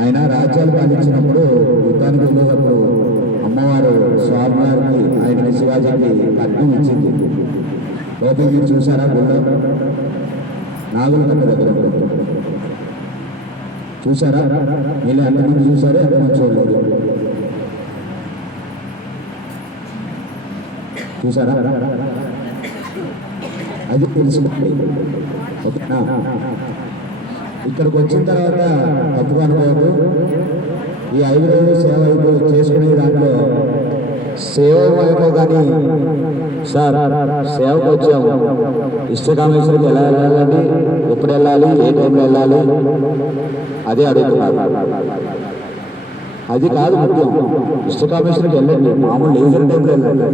ఆయన రాజ్యాలు పాలించినప్పుడు యుద్ధానికి వెళ్ళేటప్పుడు అమ్మవారు స్వామివారికి ఆయనకి శివాజీకి కట్నం ఇచ్చింది. లోపల మీరు చూసారా? గుళ్ళో నాగుల కట్ట దగ్గర చూసారా? వీళ్ళు ఎంతమంది చూసారో ఎంతమంది చూడలేదు. చూసారా? అది తెలుసుకోండి, ఓకేనా? ఇక్కడికి వచ్చిన తర్వాత తప్పుగా అనుకోవద్దు. ఈ 5 రోజులు సేవ చేసుకునే దాంట్లో సేవమేమో కానీ సార్ సేవకు వచ్చాము, ఇష్టకామేశ్వరికి ఎలా వెళ్ళాలండి, ఎప్పుడు వెళ్ళాలి, ఏ టైంలో వెళ్ళాలి, అదే అడుగుతున్నారు. అది కాదు ముఖ్యం. ఇష్టకామేశ్వరికి వెళ్ళండి, మామూలు లేజర్ టైంలో వెళ్ళండి.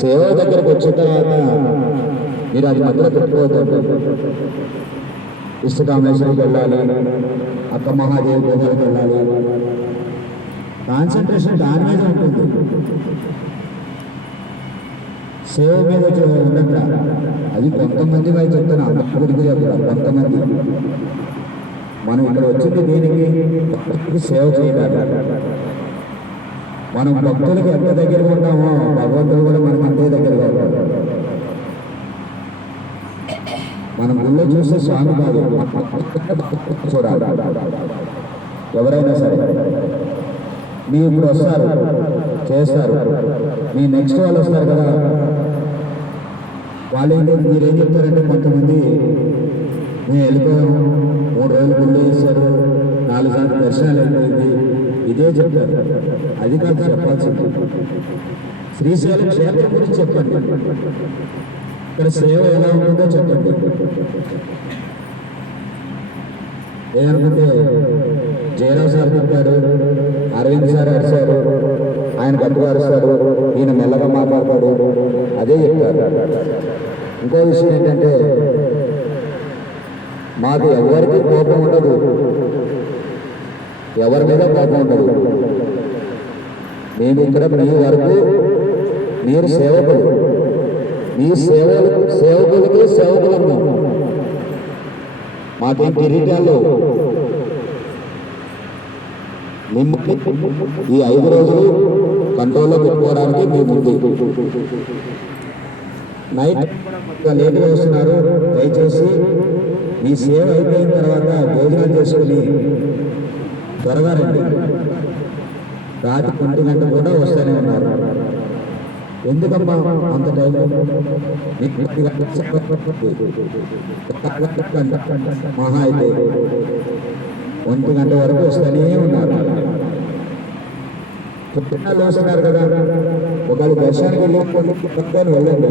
సేవ దగ్గరకు వచ్చిన తర్వాత మీరు అది మధ్యలో పెట్టుకోవద్దు. ఇష్టకామేశ్వరికి వెళ్ళాలి, అక్క మహాదేవి గుహలకు వెళ్ళాలి, కాన్సన్ట్రేషన్ దాని మీద ఉంటుంది, సేవ మీద ఉండక. అది కొంతమంది పై చెప్తున్నా, గుడికి చెప్తారు కొంతమంది. మనం ఇక్కడ వచ్చింది దేనికి? సేవ చేయడానికి. మనం భక్తులకు ఎంత దగ్గరగా ఉంటామో భగవంతుడు కూడా మనకు అంతే దగ్గరగా ఉంటాడు. మనం గుళ్ళో చూస్తే స్వామి కాదు చూడాలి. ఎవరైనా సరే మీరు ఇప్పుడు వస్తారు, చేస్తారు, మీ నెక్స్ట్ వాళ్ళు వస్తారు కదా, వాళ్ళు మీరేం చెప్తారంటే, కొంతమంది మేము వెళ్ళిపోయాము, 3 రోజులు గుళ్ళు వేస్తారు, 4 సార్లు దర్శనాలు అయిపోయింది, ఇదే చెప్తారు. అది కాదు చెప్పాల్సింది. శ్రీశైలం క్షేత్రం గురించి చెప్పండి, ఇక్కడ సేవ ఎలా ఉంటుందో చెప్పండి. ఏదనుకుంటే జయరావు సార్ చెప్పారు, అరవింద్ సార్ అరిశారు, ఆయన గట్టిగా అరుస్తారు, ఈయన మెల్లగా మాట్లాడతాడు, అదే చెప్తారు. ఇంకో విషయం ఏంటంటే, మాకు ఎవరికి కోపం ఉండదు, ఎవరి మీద కోపం ఉండదు. మేము ఇక్కడ మీ వరకు మీరు సేవకులు, మీ సేవకులకి సేవకులను మాకేం కిరీటాలు. మిమ్మల్ని ఈ 5 రోజులు కంట్రోల్లో పెట్టుకోవడానికి మీ ముందు. నైట్ లేట్గా వస్తున్నారు, దయచేసి మీ సేవ అయిపోయిన తర్వాత భోజనాలు చేసుకుని త్వరగా రండి. రాత్రి 1 గంట కూడా వస్తూనే ఉన్నారు. ఎందుకమ్మా అంత టైం? మహా అయితే 1 గంట వరకు వస్తూనే ఉన్నారు. పుట్టినాళ్ళు వస్తున్నారు కదా, ఒకవేళ దర్శనానికి వెళ్ళి వెళ్ళండి.